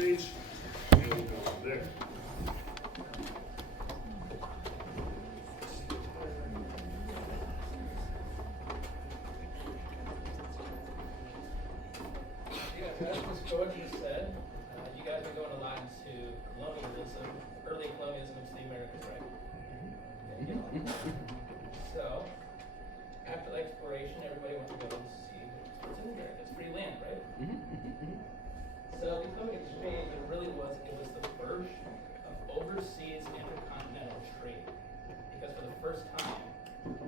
stage, and we'll go from there. As Ms. Georgie said, you guys are going a lot into colonialism, early colonialism into the Americas, right? So, after the exploration, everybody wants to go and see what's in America. It's free land, right? So, becoming exchange, it really was, it was the birth of overseas intercontinental trade. Because for the first time,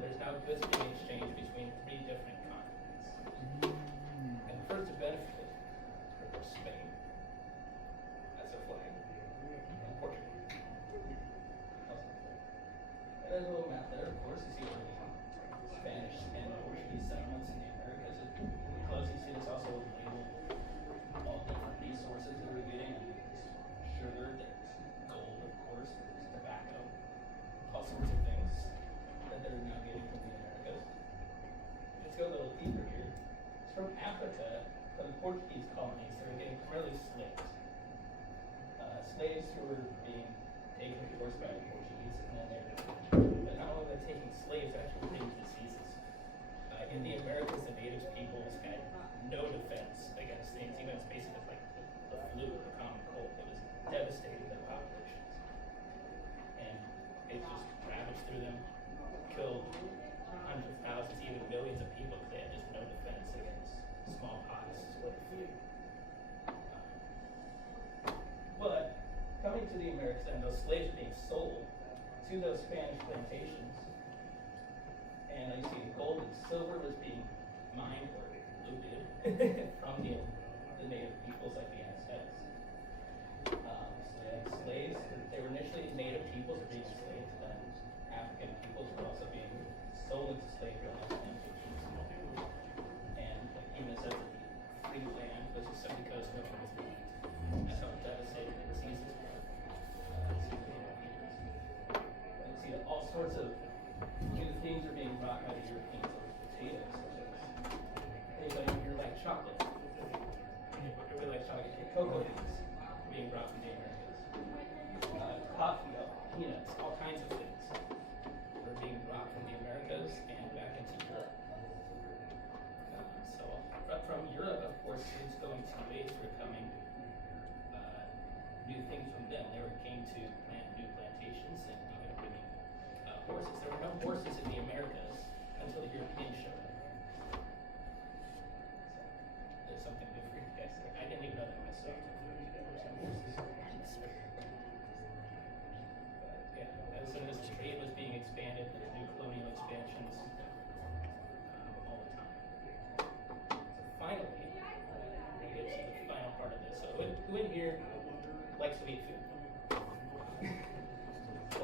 there's now goods being exchanged between 3 different continents. And the first to benefit was Spain. That's their flag. And Portugal. And there's a little map there, of course. You see where the Spanish and Portuguese settlements in the Americas. Close, you see this also labeled all different resources that we're getting. There's sugar, there's gold, of course, there's tobacco, all sorts of things that they're now getting from the Americas. Let's go a little deeper here. It's from Africa, from the Portuguese colonies. They were getting primarily slaves. Slaves who were being taken, of course, by the Portuguese, and then but not only were they taking slaves, they actually bringing diseases. In the Americas, the native peoples had no defense against things, even as basic as like the flu or the common cold. It was devastating their populations. And it just ravaged through them, killed hundreds of thousands, even millions of people because they had just no defense against smallpox or the flu. But coming to the Americas, and those slaves being sold to those Spanish plantations, and you see gold and silver was being mined or looted from the native peoples like the Aztecs. So they had slaves. They were initially native peoples were being enslaved, then African peoples were also being sold into slavery on the plantations. And like, even it says that the free land was just simply because no one was being eaten. That's how devastating the diseases were. You see that all sorts of new things are being brought by the Europeans, like potatoes. Anybody here like chocolate? Everybody likes chocolate. Cocoa beans being brought from the Americas. Coffee, peanuts, all kinds of things were being brought from the Americas and back into Europe. So from Europe, of course, it's going to ways were coming. New things from them. They came to plant new plantations and even bringing horses. There were no horses in the Americas until the Europeans showed up. So there's something new for you guys there. I didn't even know that myself. There were some horses. But yeah, as soon as the trade was being expanded, there's new colonial expansions all the time. So finally, we get to the final part of this. So who in here likes to eat food? So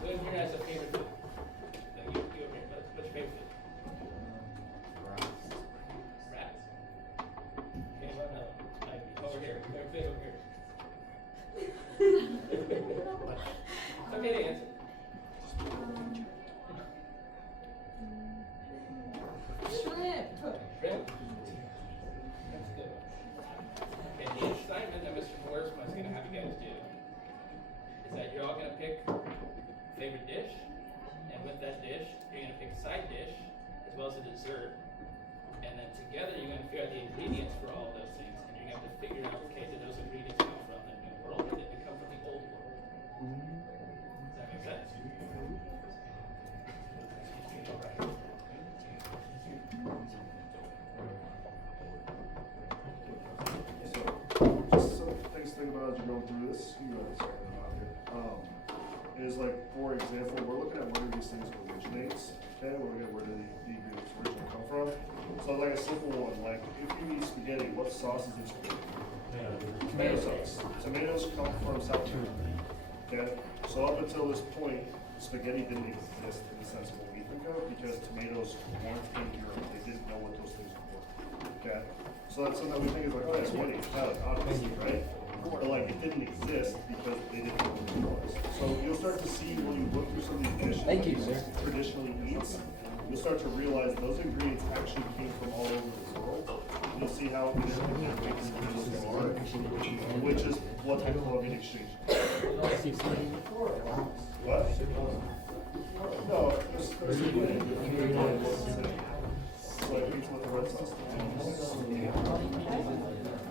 who in here has a favorite food? You over here. What's your favorite food? Rats. Anyone else? Like, over here. Favorite food over here. It's okay to answer. Shrimp. Shrimp? That's a good one. Okay, the assignment that Mr. Boersma is going to have you guys do is that you're all going to pick a favorite dish, and with that dish, you're going to pick a side dish as well as a dessert, and then together you're going to figure out the ingredients for all of those things, and you're going to have to figure out, okay, did those ingredients come from the New World, or did they come from the Old World? Does that make sense? All right. Just some things to think about as you're going through this. You know, sorry about here. Is like, for example, we're looking at where these things originates. Okay, we're looking at where the ingredients originally come from. So like a simple one, like if you eat spaghetti, what sauce is it? Tomato sauce. Tomatoes come from South America. Okay, so up until this point, spaghetti didn't exist in the sense of what we think of because tomatoes weren't in Europe. They didn't know what those things were. Okay, so that's something that we think is like, oh yeah, spaghetti, obviously, right? But like it didn't exist because they didn't know what it was. So you'll start to see when you look through some of these dishes Thank that you, we sir. traditionally eats, you'll start to realize those ingredients actually came from all over the world. you'll see how it is which is what type of love in exchange. What? No, there's so like it's what the Red Sox do.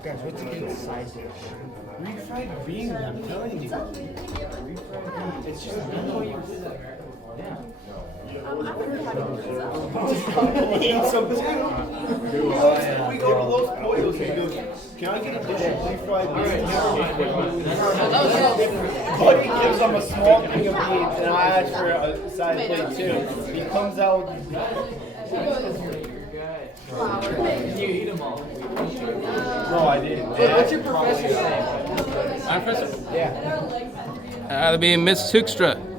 Guys, what's a good side dish? Refried beans, I'm telling you. It's just yeah. Eat some too. We go to Los Pollos and he goes, can I get a dish of refried beans? Buddy gives him a small thing of beans and I ask for a side plate too. He comes out with You eat them all. no, I didn't. What's your professor's name? My professor? Yeah. That'd be Miss Hoekstra.